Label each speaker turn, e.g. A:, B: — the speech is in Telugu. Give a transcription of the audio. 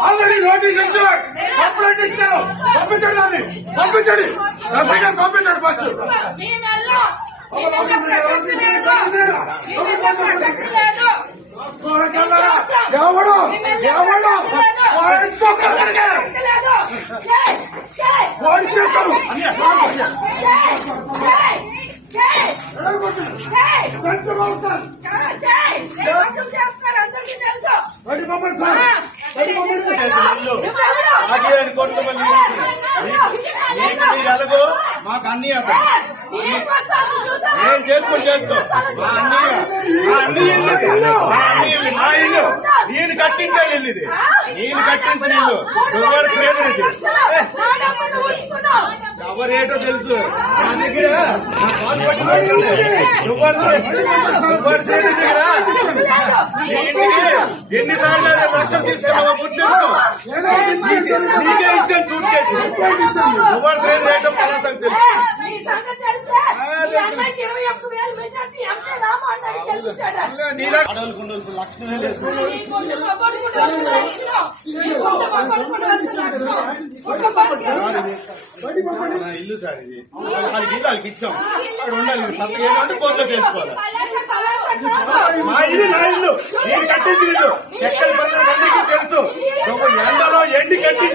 A: ఆల్రెడీ నోటీస్ ఇచ్చాడు కంప్లైంట్ ఇచ్చారు పంపించండి దాన్ని పంపించండి రసీకర్ పంపించండి ఫస్ట్ ఎవడు ఎవడు చెప్తారు చంద్రబాబు సార్
B: కోట్ల నీకు మీరు ఎలాగో మాకు అన్ని ఏం చేసుకుని చేసుకో మా అన్ని మా అన్నయ్య ఇల్లు మా ఇల్లు మా ఇల్లు నేను కట్టించే ఇల్లు ఇది నేను కట్టించిన ఇల్లు నువ్వు పేరు ఇది ఎవరేటో తెలుసు నా దగ్గర నా కాలు పట్టుకోండి నువ్వు నువ్వు దగ్గర ఎన్నిసార్లు లక్షలు తీసుకున్నావో గుర్తించు నీకే ఇచ్చాను సూట్ కేసు. నువ్వు ట్రైన్ రేటు పలాసకు తెలుసు. ఇల్లు సార్ ఇది. వాళ్ళకి ఇల్లు వాళ్ళకి ఇచ్చాం. అక్కడ ఉండాలి. తప్ప ఏదంటే కోర్టులో తెలుసుకోవాలి మా ఇల్లు నా ఇల్లు. నేను కట్టించి ఇల్లు. ఎక్కడ